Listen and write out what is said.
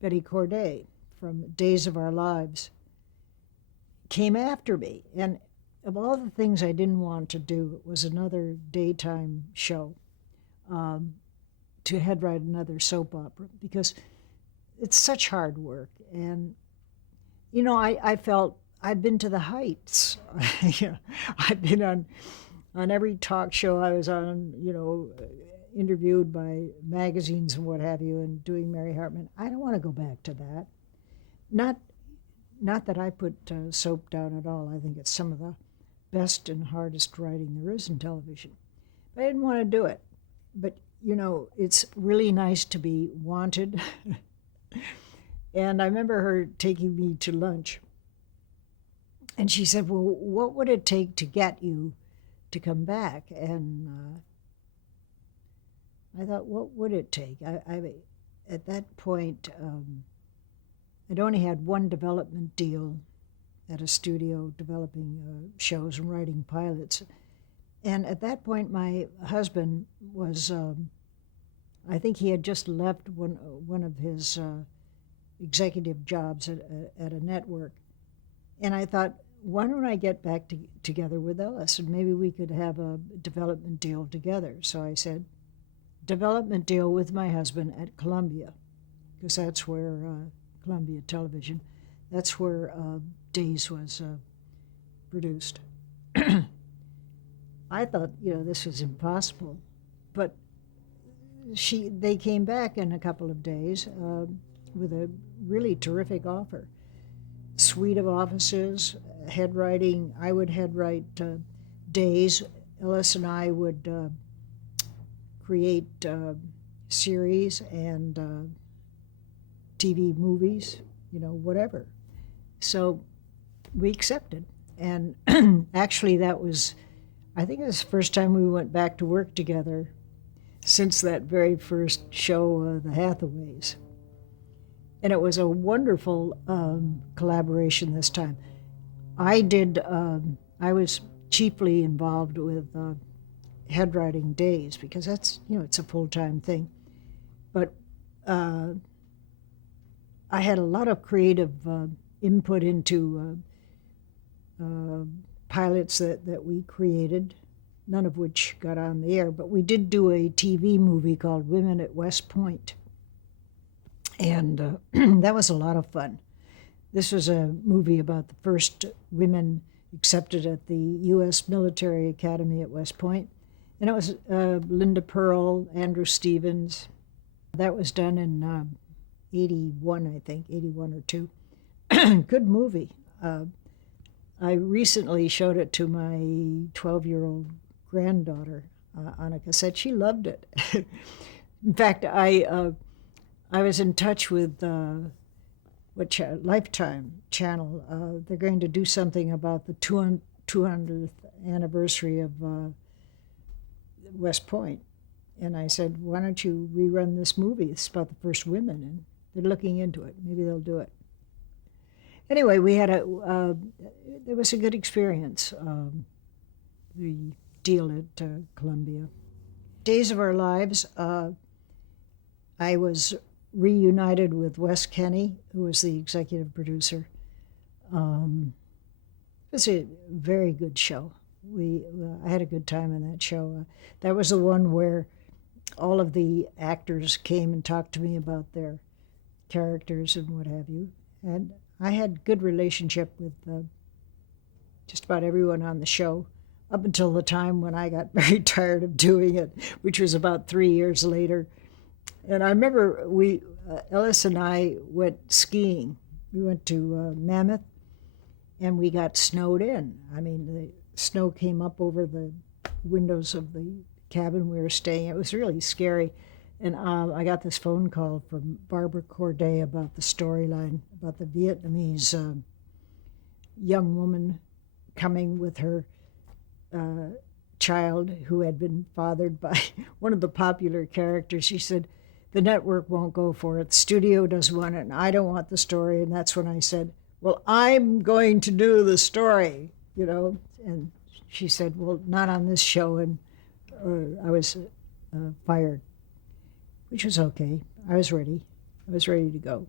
Betty Corday from Days of Our Lives came after me. And of all the things I didn't want to do, it was another daytime show, um, to head write another soap opera, because it's such hard work. And, I felt I've been to the heights. You I've been on every talk show I was on, interviewed by magazines and what have you, and doing Mary Hartman. I don't want to go back to that. Not, not that I put soap down at all. I think it's some of the best and hardest writing there is in television. But I didn't want to do it. But, it's really nice to be wanted. And I remember her taking me to lunch. And she said, well, what would it take to get you to come back? And I thought, what would it take? At that point, I'd only had one development deal at a studio developing shows and writing pilots. And at that point, my husband was, I think he had just left one of his executive jobs at a network. And I thought, why don't I get back together with Ellis, and maybe we could have a development deal together. So I said, development deal with my husband at Columbia, because that's where Columbia Television, that's where Days was produced. I thought, this was impossible, but they came back in a couple of days with a really terrific offer. Suite of offices, head writing. I would head write Days. Ellis and I would create series and TV movies, whatever. So we accepted. And actually I think it was the first time we went back to work together since that very first show, The Hathaways. And it was a wonderful collaboration this time. I was chiefly involved with head writing Days, because that's, it's a full-time thing. But I had a lot of creative input into pilots that we created, none of which got on the air. But we did do a TV movie called Women at West Point. And that was a lot of fun. This was a movie about the first women accepted at the U.S. Military Academy at West Point. And it was Linda Pearl, Andrew Stevens. That was done in 81, I think, 81 or 2. Good movie. I recently showed it to my 12-year-old granddaughter on a cassette. She loved it. In fact, I was in touch with Lifetime channel. They're going to do something about the 200th anniversary of West Point. And I said, why don't you rerun this movie? It's about the first women, and they're looking into it. Maybe they'll do it. Anyway, we had there was a good experience, the deal at Columbia. Days of Our Lives, I was reunited with Wes Kenny, who was the executive producer. It was a very good show. I had a good time in that show. That was the one where all of the actors came and talked to me about their characters and what have you. And I had good relationship with just about everyone on the show, up until the time when I got very tired of doing it, which was about 3 years later. And I remember Ellis and I went skiing. We went to Mammoth, and we got snowed in. I mean, the snow came up over the windows of the cabin we were staying. It was really scary. And I got this phone call from Barbara Corday about the storyline, about the Vietnamese young woman coming with her child who had been fathered by one of the popular characters. She said, the network won't go for it. The studio doesn't want it, and I don't want the story. And that's when I said, well, I'm going to do the story, And she said, well, not on this show. And I was fired, which was okay. I was ready to go.